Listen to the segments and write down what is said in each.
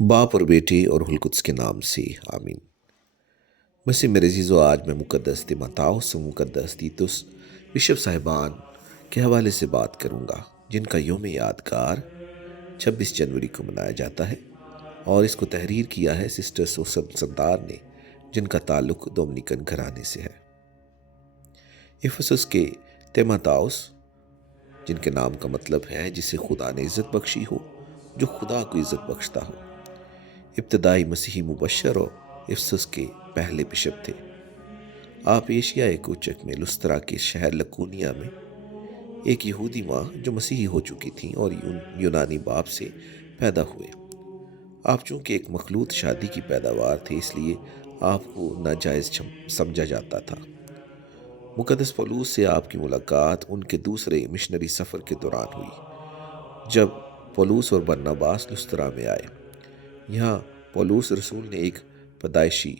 باپ اور بیٹے اور القدس کے نام سے آمین۔ مسیح میرے عزیزو، آج میں مقدس تیموتھاؤس و مقدس تیتس بشپ صاحبان کے حوالے سے بات کروں گا، جن کا یوم یادگار 26 جنوری کو منایا جاتا ہے، اور اس کو تحریر کیا ہے سسٹر سوسن سردار نے، جن کا تعلق ڈومنیکن گھرانے سے ہے۔ افسس کے تیموتھاؤس، جن کے نام کا مطلب ہے جسے خدا نے عزت بخشی ہو، جو خدا کو عزت بخشتا ہو، ابتدائی مسیحی مبشر اور افسس کے پہلے بشپ تھے۔ آپ ایشیائے کوچک میں لسترا کے شہر لکونیا میں ایک یہودی ماں جو مسیحی ہو چکی تھیں اور یونانی باپ سے پیدا ہوئے۔ آپ چونکہ ایک مخلوط شادی کی پیداوار تھے، اس لیے آپ کو ناجائز سمجھا جاتا تھا۔ مقدس پولوس سے آپ کی ملاقات ان کے دوسرے مشنری سفر کے دوران ہوئی، جب پولوس اور برناباس لسترا میں آئے۔ یہاں پولوس رسول نے ایک پیدائشی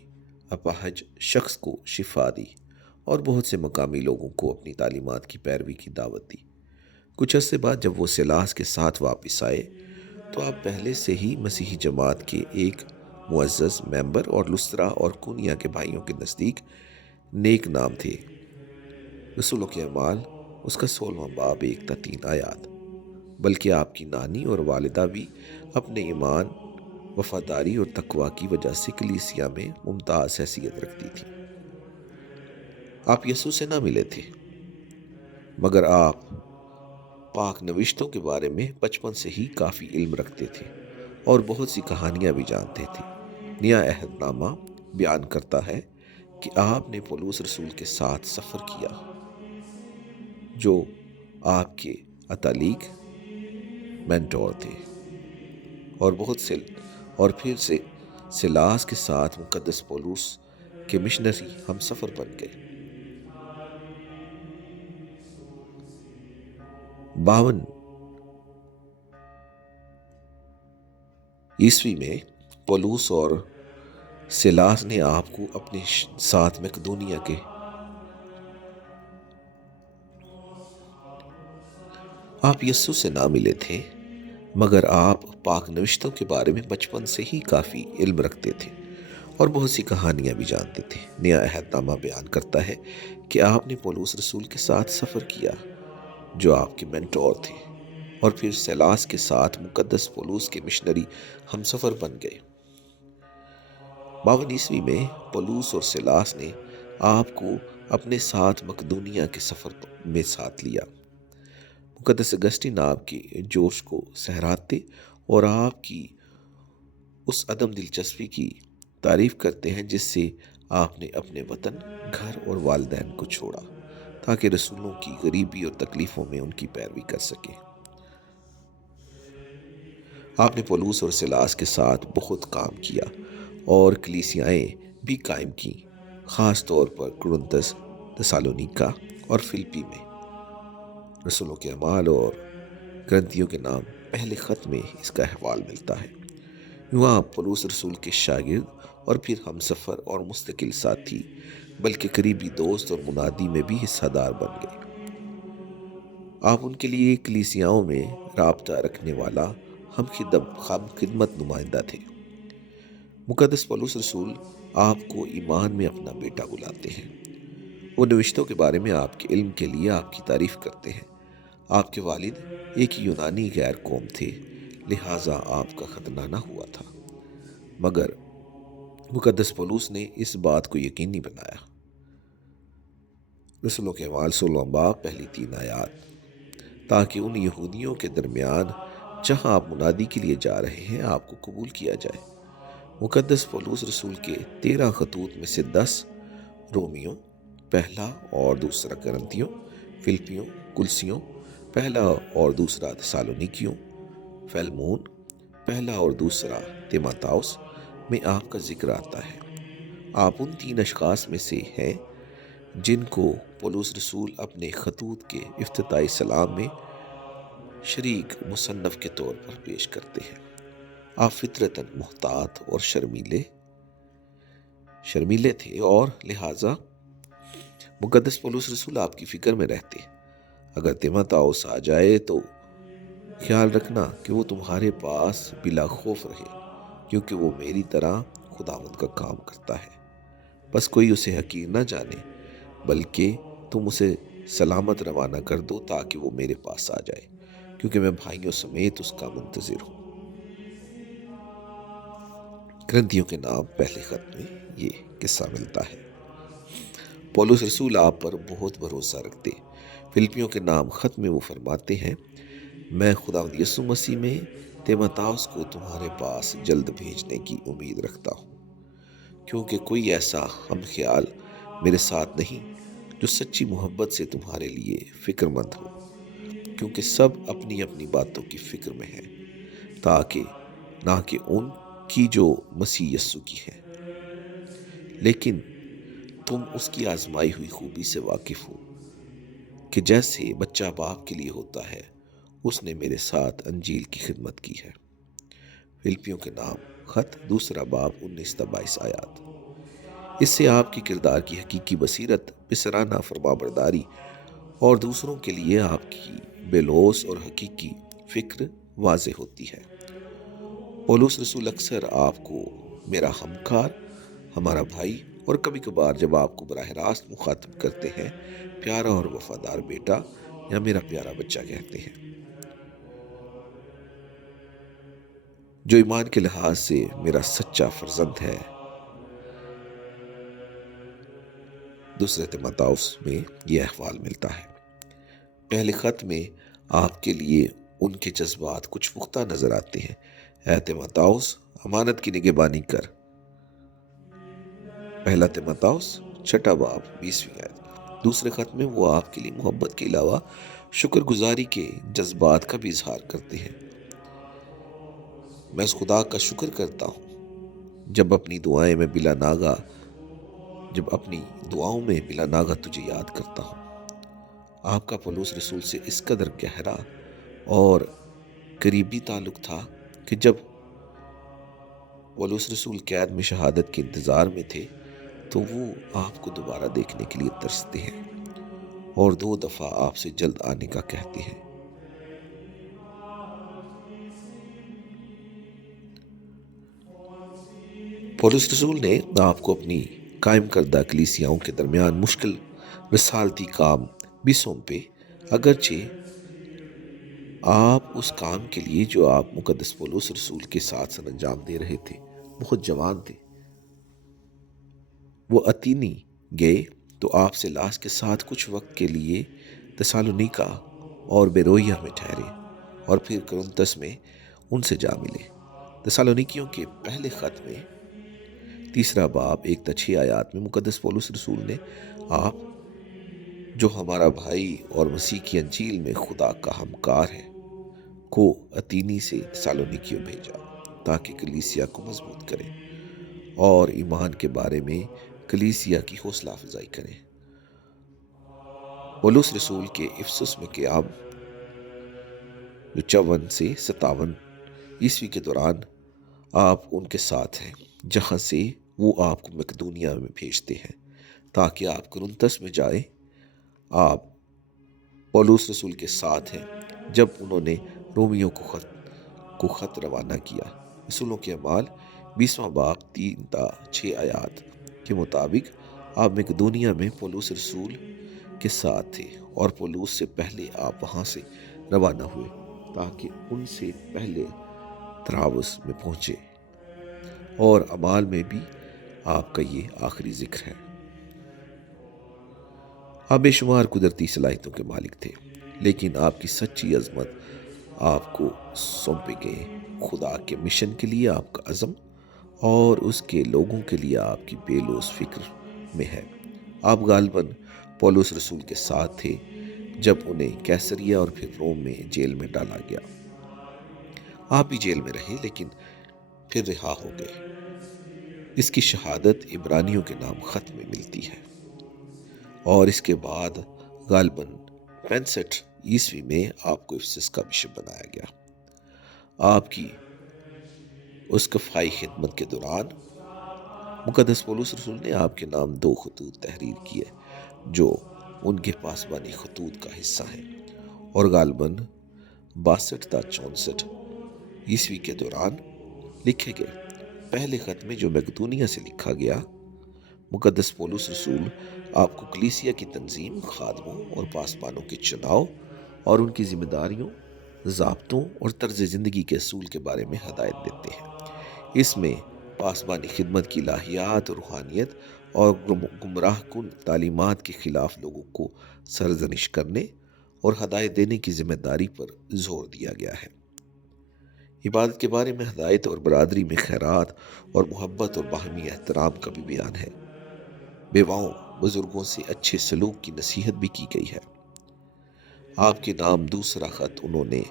اپاہج شخص کو شفا دی اور بہت سے مقامی لوگوں کو اپنی تعلیمات کی پیروی کی دعوت دی۔ کچھ عرصے بعد جب وہ سیلاس کے ساتھ واپس آئے تو آپ پہلے سے ہی مسیحی جماعت کے ایک معزز ممبر اور لسترا اور کونیا کے بھائیوں کے نزدیک نیک نام تھے۔ رسولوں کے اعمال اس کا 16واں باب 1 تا 3 آیات۔ بلکہ آپ کی نانی اور والدہ بھی اپنے ایمان، وفاداری اور تقوی کی وجہ سے کلیسیا میں ممتاز حیثیت رکھتی تھی۔ آپ یسوع سے نہ ملے تھے، مگر آپ پاک نوشتوں کے بارے میں بچپن سے ہی کافی علم رکھتے تھے اور بہت سی کہانیاں بھی جانتے تھے۔ نیا عہد نامہ بیان کرتا ہے کہ آپ نے پولوس رسول کے ساتھ سفر کیا، جو آپ کے اتالیق مینٹور تھے، اور پھر سے سیلاس کے ساتھ مقدس پولوس کے مشنری ہم سفر بن گئے۔ 52 عیسوی میں پولوس اور سیلاس نے آپ کو اپنے ساتھ مقدونیہ کے آپ یسوع سے نہ ملے تھے، مگر آپ پاک نوشتوں کے بارے میں بچپن سے ہی کافی علم رکھتے تھے اور بہت سی کہانیاں بھی جانتے تھے۔ نیا عہد نامہ بیان کرتا ہے کہ آپ نے پولوس رسول کے ساتھ سفر کیا، جو آپ کے مینٹور تھے، اور پھر سیلاس کے ساتھ مقدس پولوس کے مشنری ہم سفر بن گئے۔ 52 عیسوی میں پولوس اور سیلاس نے آپ کو اپنے ساتھ مقدونیہ کے سفر میں ساتھ لیا۔ مقدس اگسٹین آپ کے جوش کو سہراتے اور آپ کی اس عدم دلچسپی کی تعریف کرتے ہیں جس سے آپ نے اپنے وطن، گھر اور والدین کو چھوڑا تاکہ رسولوں کی غریبی اور تکلیفوں میں ان کی پیروی کر سکے۔ آپ نے پولوس اور سیلاس کے ساتھ بہت کام کیا اور کلیسیائیں بھی قائم کی، خاص طور پر کرنتس، تسالونیکا اور فلپی میں۔ رسولوں کے اعمال اور گرنتھیوں کے نام پہلے خط میں اس کا احوال ملتا ہے۔ یوں آپ پولوس رسول کے شاگرد اور پھر ہم سفر اور مستقل ساتھی، بلکہ قریبی دوست اور منادی میں بھی حصہ دار بن گئے۔ آپ ان کے لیے کلیسیاؤں میں رابطہ رکھنے والا ہم خدمت نمائندہ تھے۔ مقدس پولوس رسول آپ کو ایمان میں اپنا بیٹا بلاتے ہیں۔ وہ نوشتوں کے بارے میں آپ کے علم کے لیے آپ کی تعریف کرتے ہیں۔ آپ کے والد ایک یونانی غیر قوم تھے، لہٰذا آپ کا ختنہ نہ ہوا تھا، مگر مقدس پولوس نے اس بات کو یقینی بنایا۔ رسولوں کے اعمال 16 باب پہلی 3 آیات۔ تاکہ ان یہودیوں کے درمیان جہاں آپ منادی کے لیے جا رہے ہیں آپ کو قبول کیا جائے۔ مقدس پولوس رسول کے 13 خطوط میں سے 10 رومیوں، پہلا اور دوسرا کرنتھیوں، فلپیوں، کلسیوں، پہلا اور دوسرا تسالونیکیوں، فیلمون، پہلا اور دوسرا تیموتھاؤس میں آپ کا ذکر آتا ہے۔ آپ ان 3 اشخاص میں سے ہیں جن کو پولوس رسول اپنے خطوط کے افتتاحی سلام میں شریک مصنف کے طور پر پیش کرتے ہیں۔ آپ فطرتاً محتاط اور شرمیلے تھے، اور لہٰذا مقدس پولوس رسول آپ کی فکر میں رہتے۔ اگر تیموتھاؤس آ جائے تو خیال رکھنا کہ وہ تمہارے پاس بلا خوف رہے کیونکہ وہ میری طرح خداوند کا کام کرتا ہے۔ بس کوئی اسے حقیر نہ جانے، بلکہ تم اسے سلامت روانہ کر دو تاکہ وہ میرے پاس آ جائے، کیونکہ میں بھائیوں سمیت اس کا منتظر ہوں۔ کرنتھیوں کے نام پہلے خط میں یہ قصہ ملتا ہے۔ پولس رسول آپ پر بہت بھروسہ رکھتے۔ فلپیوں کے نام خط میں وہ فرماتے ہیں، میں خداوند یسوع مسیح میں تیموتھاؤس کو تمہارے پاس جلد بھیجنے کی امید رکھتا ہوں، کیونکہ کوئی ایسا ہم خیال میرے ساتھ نہیں جو سچی محبت سے تمہارے لیے فکر مند ہو، کیونکہ سب اپنی اپنی باتوں کی فکر میں ہیں، تاکہ نہ کہ ان کی جو مسیح یسوع کی ہے، لیکن تم اس کی آزمائی ہوئی خوبی سے واقف ہو کہ جیسے بچہ باپ کے لیے ہوتا ہے، اس نے میرے ساتھ انجیل کی خدمت کی ہے۔ فلپیوں کے نام خط دوسرا باب 19-22 آیات۔ اس سے آپ کے کردار کی حقیقی بصیرت، بسرانہ فرمانبرداری اور دوسروں کے لیے آپ کی بے لوث اور حقیقی فکر واضح ہوتی ہے۔ پولس رسول اکثر آپ کو میرا ہمکار، ہمارا بھائی، اور کبھی کبھار جب آپ کو براہ راست مخاطب کرتے ہیں، پیارا اور وفادار بیٹا یا میرا پیارا بچہ کہتے ہیں، جو ایمان کے لحاظ سے میرا سچا فرزند ہے۔ دوسرے تیموتھاؤس میں یہ احوال ملتا ہے۔ پہلے خط میں آپ کے لیے ان کے جذبات کچھ پختہ نظر آتے ہیں۔ اے تیموتھاؤس، امانت کی نگہبانی کر۔ پہلا تیموتھاؤس 6 باب 20 آیت۔ دوسرے خط میں وہ آپ کے لیے محبت کے علاوہ شکر گزاری کے جذبات کا بھی اظہار کرتے ہیں۔ میں اس خدا کا شکر کرتا ہوں جب اپنی دعاؤں میں بلا ناغہ تجھے یاد کرتا ہوں۔ آپ کا پولس رسول سے اس قدر گہرا اور قریبی تعلق تھا کہ جب پولس رسول قید میں شہادت کے انتظار میں تھے تو وہ آپ کو دوبارہ دیکھنے کے لیے ترستے ہیں اور 2 دفعہ آپ سے جلد آنے کا کہتے ہیں۔ پولس رسول نے آپ کو اپنی قائم کردہ کلیسیاؤں کے درمیان مشکل رسالتی کام بھی سونپے، اگرچہ آپ اس کام کے لیے جو آپ مقدس پولس رسول کے ساتھ سر انجام دے رہے تھے بہت جوان تھے۔ وہ اتینی گئے تو آپ سے لاس کے ساتھ کچھ وقت کے لیے تسالونیکا اور بیرویا میں ٹھہرے اور پھر کرنتس میں ان سے جا ملے۔ تسالونیکیوں کے پہلے خط میں 3 باب 1-6 آیات میں مقدس پولس رسول نے آپ، جو ہمارا بھائی اور مسیح کی انجیل میں خدا کا ہمکار ہے، کو اتینی سے تسالونیکیوں بھیجا تاکہ کلیسیا کو مضبوط کرے اور ایمان کے بارے میں کلیسیا کی حوصلہ افزائی کرے۔ پولس رسول کے افسس میں قیام جو 54 سے 57 عیسوی کے دوران آپ ان کے ساتھ ہیں، جہاں سے وہ آپ کو مقدونیہ میں بھیجتے ہیں تاکہ آپ کرنتس میں جائیں۔ آپ پولس رسول کے ساتھ ہیں جب انہوں نے رومیوں کو خط روانہ کیا۔ رسولوں کے اعمال 20 باب 3-6 آیات کے مطابق آپ مقدونیہ میں پولس رسول کے ساتھ تھے اور پولس سے پہلے آپ وہاں سے روانہ ہوئے تاکہ ان سے پہلے طرابلس میں پہنچے، اور اعمال میں بھی آپ کا یہ آخری ذکر ہے۔ آپ بے شمار قدرتی صلاحیتوں کے مالک تھے، لیکن آپ کی سچی عظمت آپ کو سونپے گئے خدا کے مشن کے لیے آپ کا عزم اور اس کے لوگوں کے لیے آپ کی بے لوث فکر میں ہے۔ آپ غالباً پولس رسول کے ساتھ تھے جب انہیں کیسریا اور پھر روم میں جیل میں ڈالا گیا۔ آپ بھی جیل میں رہے لیکن پھر رہا ہو گئے۔ اس کی شہادت عبرانیوں کے نام خط میں ملتی ہے، اور اس کے بعد غالباً 65 عیسوی میں آپ کو افسس کا بشپ بنایا گیا۔ آپ کی اسقفائی خدمت کے دوران مقدس پولس رسول نے آپ کے نام 2 خطوط تحریر کیے جو ان کے پاسبانی خطوط کا حصہ ہیں، اور غالباً 62 تا 64 عیسوی کے دوران لکھے گئے۔ پہلے خط میں جو مقدونیہ سے لکھا گیا، مقدس پولس رسول آپ کو کلیسیا کی تنظیم، خادموں اور پاسبانوں کے چناؤ اور ان کی ذمہ داریوں، ضابطوں اور طرز زندگی کے اصول کے بارے میں ہدایت دیتے ہیں۔ اس میں پاسبانی خدمت کی الہیات، روحانیت اور گمراہ کن تعلیمات کے خلاف لوگوں کو سرزنش کرنے اور ہدایت دینے کی ذمہ داری پر زور دیا گیا ہے۔ عبادت کے بارے میں ہدایت اور برادری میں خیرات اور محبت اور باہمی احترام کا بھی بیان ہے۔ بیواؤں، بزرگوں سے اچھے سلوک کی نصیحت بھی کی گئی ہے۔ آپ کے نام دوسرا خط انہوں نے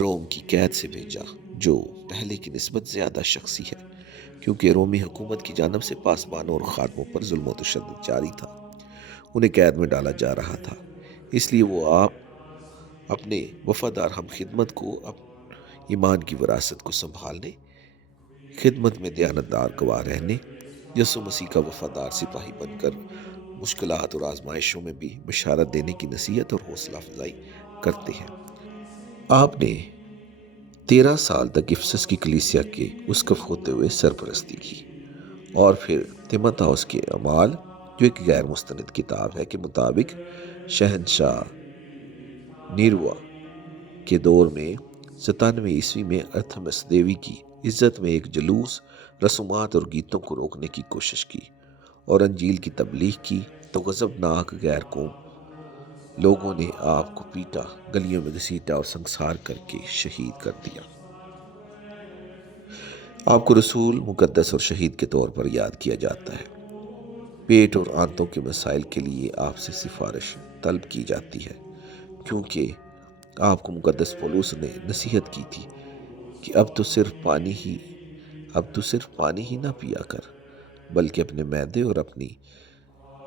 روم کی قید سے بھیجا، جو پہلے کی نسبت زیادہ شخصی ہے، کیونکہ رومی حکومت کی جانب سے پاسبانوں اور خادموں پر ظلم و تشدد جاری تھا۔ انہیں قید میں ڈالا جا رہا تھا، اس لیے وہ آپ اپنے وفادار ہم خدمت کو ایمان کی وراثت کو سنبھالنے، خدمت میں دیانتدار گواہ رہنے، یسوع مسیح کا وفادار سپاہی بن کر مشکلات اور آزمائشوں میں بھی بشارت دینے کی نصیحت اور حوصلہ افزائی کرتے ہیں۔ آپ نے 13 سال تک افسس کی کلیسیا کے اسقف ہوتے ہوئے سرپرستی کی، اور پھر تیموتھاؤس کے اعمال، جو ایک غیر مستند کتاب ہے، کے مطابق شہنشاہ نیروا کے دور میں 97 عیسوی میں ارتھمس دیوی کی عزت میں ایک جلوس، رسومات اور گیتوں کو روکنے کی کوشش کی اور انجیل کی تبلیغ کی، تو غضبناک غیر قوم لوگوں نے آپ کو پیٹا، گلیوں میں گھسیٹا اور سنسار کر کے شہید کر دیا۔ آپ کو رسول، مقدس اور شہید کے طور پر یاد کیا جاتا ہے۔ پیٹ اور آنتوں کے مسائل کے لیے آپ سے سفارش طلب کی جاتی ہے، کیونکہ آپ کو مقدس پولس نے نصیحت کی تھی کہ اب تو صرف پانی ہی نہ پیا کر، بلکہ اپنے معدے اور اپنی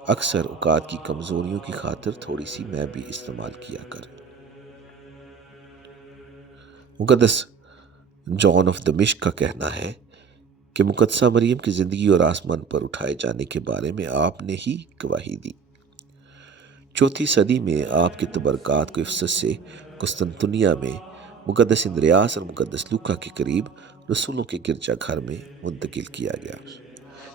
اکثر اوقات کی کمزوریوں کی خاطر تھوڑی سی میں بھی استعمال کیا کر۔ مقدس جان آف دمشق کا کہنا ہے کہ مقدسہ مریم کی زندگی اور آسمان پر اٹھائے جانے کے بارے میں آپ نے ہی گواہی دی۔ 4 صدی میں آپ کے تبرکات کو افسس سے قسطنطنیہ میں مقدس اندریاس اور مقدس لوکا کے قریب رسولوں کے گرجا گھر میں منتقل کیا گیا۔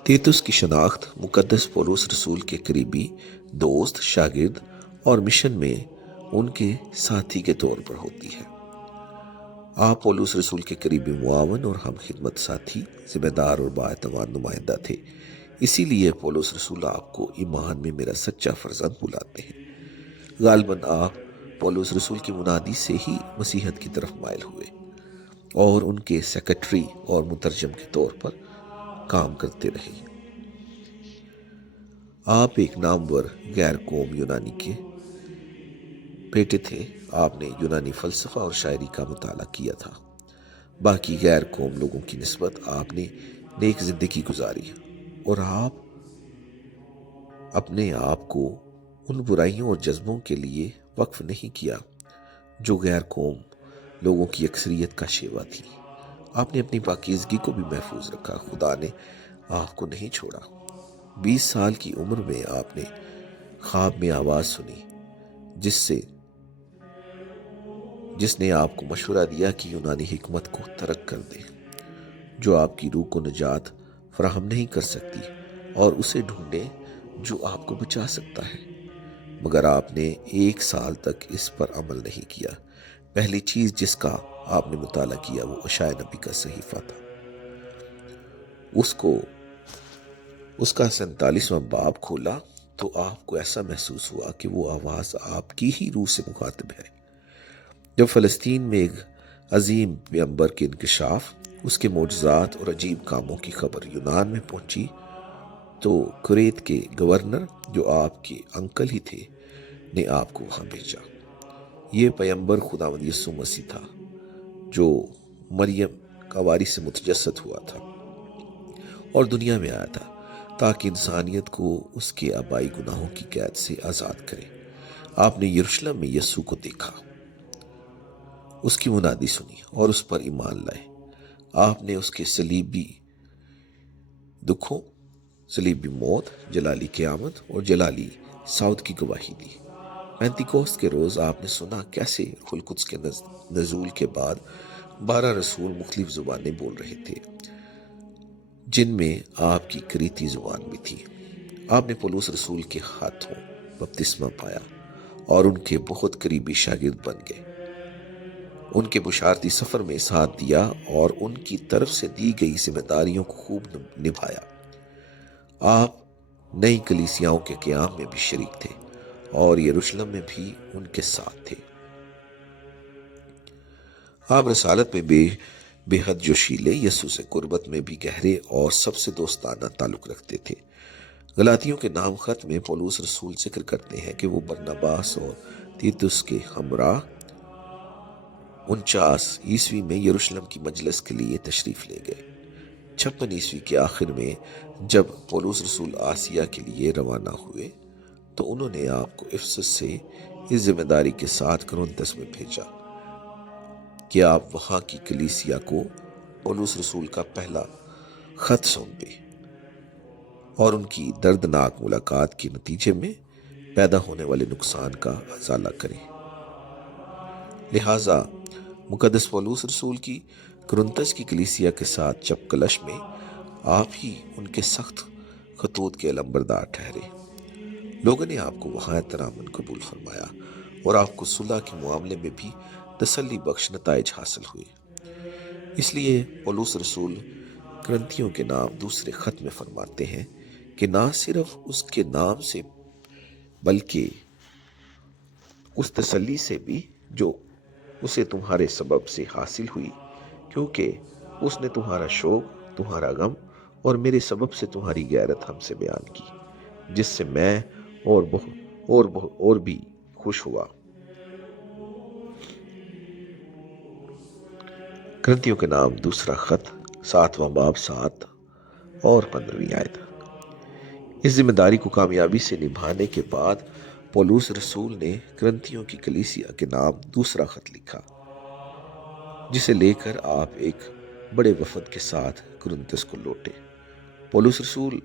تیتس کی شناخت مقدس پولس رسول کے قریبی دوست، شاگرد اور مشن میں ان کے ساتھی کے طور پر ہوتی ہے۔ آپ پولس رسول کے قریبی معاون اور ہم خدمت ساتھی، ذمہ دار اور بااعتماد نمائندہ تھے، اسی لیے پولس رسول آپ کو ایمان میں میرا سچا فرزند بلاتے ہیں۔ غالباً آپ پولس رسول کی منادی سے ہی مسیحیت کی طرف مائل ہوئے اور ان کے سیکرٹری اور مترجم کے طور پر کام کرتے رہے۔ آپ ایک نامور غیر قوم یونانی کے بیٹے تھے۔ آپ نے یونانی فلسفہ اور شاعری کا مطالعہ کیا تھا۔ باقی غیر قوم لوگوں کی نسبت آپ نے نیک زندگی گزاری اور آپ اپنے آپ کو ان برائیوں اور جذبوں کے لیے وقف نہیں کیا جو غیر قوم لوگوں کی اکثریت کا شیوا تھی۔ آپ نے اپنی پاکیزگی کو بھی محفوظ رکھا۔ خدا نے آپ کو نہیں چھوڑا۔ 20 سال کی عمر میں آپ نے خواب میں آواز سنی جس نے آپ کو مشورہ دیا کہ یونانی حکمت کو ترک کر دیں، جو آپ کی روح کو نجات فراہم نہیں کر سکتی، اور اسے ڈھونڈیں جو آپ کو بچا سکتا ہے۔ مگر آپ نے 1 سال تک اس پر عمل نہیں کیا۔ پہلی چیز جس کا آپ نے مطالعہ کیا وہ اشعیاء نبی کا صحیفہ تھا۔ اس کا 47واں باب کھولا تو آپ کو ایسا محسوس ہوا کہ وہ آواز آپ کی ہی روح سے مخاطب ہے۔ جب فلسطین میں ایک عظیم پیغمبر کے انکشاف، اس کے معجزات اور عجیب کاموں کی خبر یونان میں پہنچی تو کریت کے گورنر، جو آپ کے انکل ہی تھے، نے آپ کو وہاں بھیجا۔ یہ پیغمبر خداوند یسوع مسیح تھا، جو مریم کواری سے متجسد ہوا تھا اور دنیا میں آیا تھا تاکہ انسانیت کو اس کے آبائی گناہوں کی قید سے آزاد کرے۔ آپ نے یروشلم میں یسوع کو دیکھا، اس کی منادی سنی اور اس پر ایمان لائے۔ آپ نے اس کے صلیبی دکھوں، صلیبی موت، جلالی قیامت اور جلالی صعود کی گواہی دی۔ پینتیکوست کے روز آپ نے سنا کیسے روح القدس کے نزول کے بعد 12 رسول مختلف زبانیں بول رہے تھے۔ جن میں آپ کی کریتی زبان بھی تھی۔ آپ نے پولس رسول کے ہاتھوں بپتسمہ پایا اور ان کے بہت قریبی شاگرد بن گئے۔ ان کے بشارتی سفر میں ساتھ دیا اور ان کی طرف سے دی گئی ذمہ داریوں کو خوب نبھایا۔ آپ نئی کلیسیاؤں کے قیام میں بھی شریک تھے اور یروشلم میں بھی ان کے ساتھ تھے۔ آپ رسالت میں بے حد جوشیلے، یسوع سے قربت میں بھی گہرے اور سب سے دوستانہ تعلق رکھتے تھے۔ غلاطیوں کے نام خط میں پولس رسول ذکر کرتے ہیں کہ وہ برناباس اور تیتس کے ہمراہ 49 میں یروشلم کی مجلس کے لیے تشریف لے گئے۔ 56 کے آخر میں جب پولس رسول آسیہ کے لیے روانہ ہوئے تو انہوں نے آپ کو افسس سے اس ذمہ داری کے ساتھ کرنتس میں بھیجا کہ آپ وہاں کی کلیسیا کو پولس رسول کا پہلا خط سونپے اور ان کی دردناک ملاقات کے نتیجے میں پیدا ہونے والے نقصان کا ازالہ کریں۔ لہٰذا مقدس پولس رسول کی کرنتس کی کلیسیا کے ساتھ چپکلش میں آپ ہی ان کے سخت خطوط کے علمبردار ٹھہرے۔ لوگوں نے آپ کو وہاں احتراماً قبول فرمایا اور آپ کو صلح کے معاملے میں بھی تسلی بخش نتائج حاصل ہوئے۔ اس لیے پولس رسول کرنتھیوں کے نام دوسرے خط میں فرماتے ہیں کہ نہ صرف اس کے نام سے بلکہ اس تسلی سے بھی جو اسے تمہارے سبب سے حاصل ہوئی، کیونکہ اس نے تمہارا شوق، تمہارا غم اور میرے سبب سے تمہاری غیرت ہم سے بیان کی، جس سے میں اور بھی خوش ہوا۔ کرنتھیوں کے نام دوسرا خط 7واں باب 7 اور 15 آیت۔ اس ذمہ داری کو کامیابی سے نبھانے کے بعد پولس رسول نے کرنتھیوں کی کلیسیا کے نام دوسرا خط لکھا، جسے لے کر آپ ایک بڑے وفد کے ساتھ کرنتس کو لوٹے۔ پولس رسول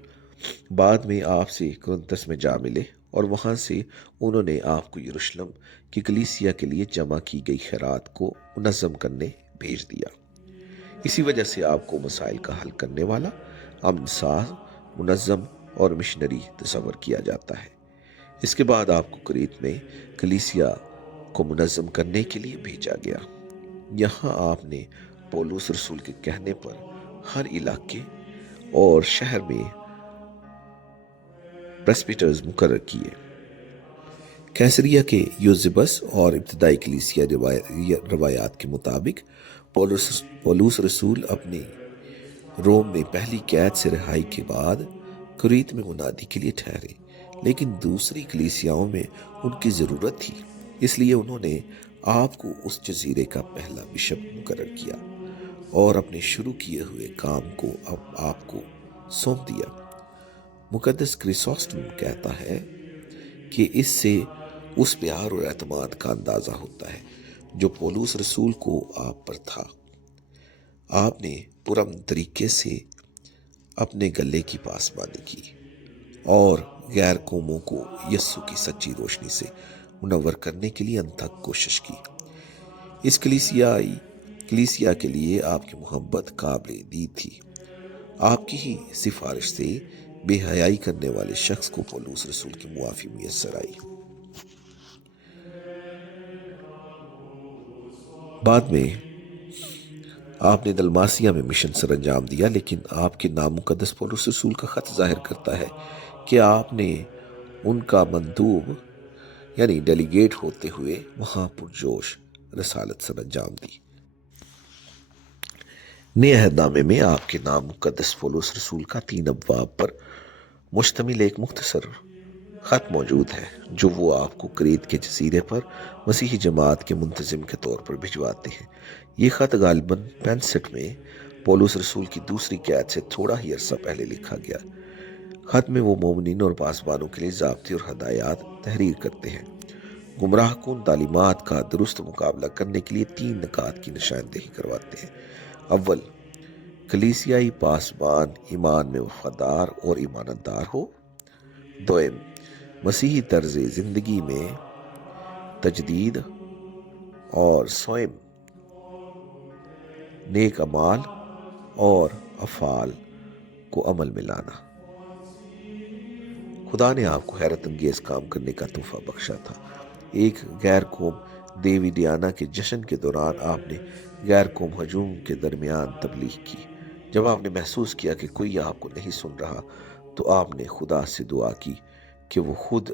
بعد میں آپ سے کرنتس میں جا ملے اور وہاں سے انہوں نے آپ کو یروشلم کی کلیسیا کے لیے جمع کی گئی خیرات کو منظم کرنے بھیج دیا۔ اسی وجہ سے آپ کو مسائل کا حل کرنے والا، امن ساز، منظم اور مشنری تصور کیا جاتا ہے۔ اس کے بعد آپ کو کریت میں کلیسیا کو منظم کرنے کے لیے بھیجا گیا۔ یہاں آپ نے پولس رسول کے کہنے پر ہر علاقے اور شہر میں پریسبیٹرز مقرر کیے۔ کیسریا کے یوزبس اور ابتدائی کلیسیا روایات کے مطابق پولس رسول اپنی روم میں پہلی قید سے رہائی کے بعد کریت میں منادی کے لیے ٹھہرے، لیکن دوسری کلیسیاؤں میں ان کی ضرورت تھی، اس لیے انہوں نے آپ کو اس جزیرے کا پہلا بشپ مقرر کیا اور اپنے شروع کیے ہوئے کام کو اب آپ کو سونپ دیا۔ مقدس کرسوسٹم کہتا ہے کہ اس سے اس پیار اور اعتماد کا اندازہ ہوتا ہے جو پولس رسول کو آپ پر تھا۔ آپ نے پرامن طریقے سے اپنے گلے کی پاسبانی کی اور غیر قوموں کو یسوع کی سچی روشنی سے منور کرنے کے لیے انتھک کوشش کی۔ اس کلیسیا کے لیے آپ کی محبت قابل دید تھی۔ آپ کی ہی سفارش سے بے حیائی کرنے والے شخص کو پولس رسول کی معافی میسر آئی۔ بعد میں آپ نے دلماسیا میں مشن سر انجام دیا، لیکن آپ کے نام مقدس پولس رسول کا خط ظاہر کرتا ہے کہ آپ نے ان کا مندوب یعنی ڈیلیگیٹ ہوتے ہوئے وہاں پرجوش رسالت سر انجام دی۔ نئے عہد نامے میں آپ کے نام مقدس پولس رسول کا 3 ابواب پر مشتمل ایک مختصر خط موجود ہے جو وہ آپ کو کریت کے جزیرے پر مسیحی جماعت کے منتظم کے طور پر بھجواتے ہیں۔ یہ خط غالباً 65 میں پولس رسول کی دوسری قید سے تھوڑا ہی عرصہ پہلے لکھا گیا۔ خط میں وہ مومنین اور پاسبانوں کے لیے ضابطے اور ہدایات تحریر کرتے ہیں۔ گمراہ کن تعلیمات کا درست مقابلہ کرنے کے لیے 3 نکات کی نشاندہی کرواتے ہیں۔ اول، کلیسیائی پاسبان ایمان میں وفادار اور ایمانت دار ہو۔ دوم، مسیحی طرز زندگی میں تجدید اور سوم، نیک اعمال اور افعال کو عمل میں لانا۔ خدا نے آپ کو حیرت انگیز کام کرنے کا تحفہ بخشا تھا۔ ایک غیر قوم دیوی ڈیانا کے جشن کے دوران آپ نے غیر قوم ہجوم کے درمیان تبلیغ کی۔ جب آپ نے محسوس کیا کہ کوئی آپ کو نہیں سن رہا تو آپ نے خدا سے دعا کی کہ وہ خود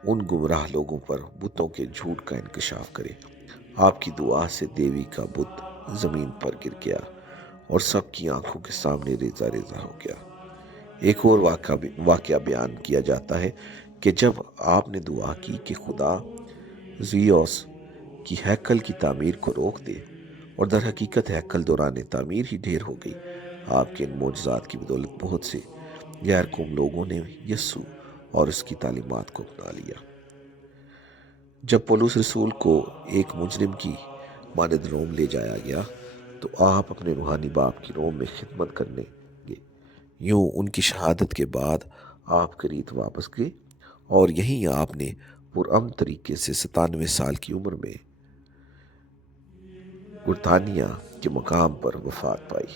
ان گمراہ لوگوں پر بتوں کے جھوٹ کا انکشاف کرے۔ آپ کی دعا سے دیوی کا بت زمین پر گر گیا اور سب کی آنکھوں کے سامنے ریزہ ریزہ ہو گیا۔ ایک اور واقعہ بیان کیا جاتا ہے کہ جب آپ نے دعا کی کہ خدا زیوس کی ہیکل کی تعمیر کو روک دے، اور در حقیقت ہیکل دوران تعمیر ہی ڈھیر ہو گئی، آپ کے ان معجزات کی بدولت بہت سے غیر قوم لوگوں نے یسوع اور اس کی تعلیمات کو اپنا لیا۔ جب پولس رسول کو ایک مجرم کی مانند روم لے جایا گیا تو آپ اپنے روحانی باپ کی روم میں خدمت کرنے گئے۔ یوں ان کی شہادت کے بعد آپ کریت واپس گئے اور یہیں آپ نے پرامن طریقے سے 97 سال کی عمر میں برطانیہ کے مقام پر وفات پائی۔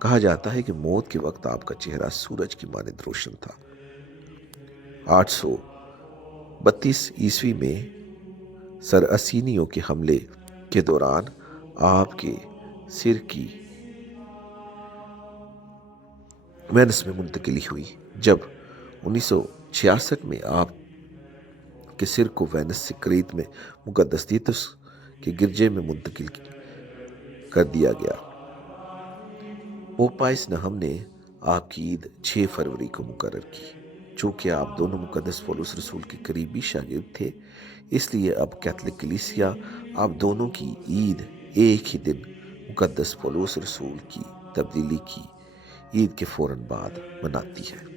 کہا جاتا ہے کہ موت کے وقت آپ کا چہرہ سورج کی مانند روشن تھا۔ 832 عیسوی میں سراسینیوں کے حملے کے دوران آپ کے سر کی وینس میں منتقلی ہوئی۔ جب 1966 میں آپ کے سر کو وینس سے کریت میں مقدس تیتس کے گرجے میں منتقل کر دیا گیا۔ پوپ پائس نہم نے آپ کی عید 6 فروری کو مقرر کی۔ چونکہ آپ دونوں مقدس پولس رسول کے قریبی شاگرد تھے، اس لیے اب کیتھولک کلیسیا آپ دونوں کی عید ایک ہی دن مقدس پولس رسول کی تبدیلی کی عید کے فوراً بعد مناتی ہے۔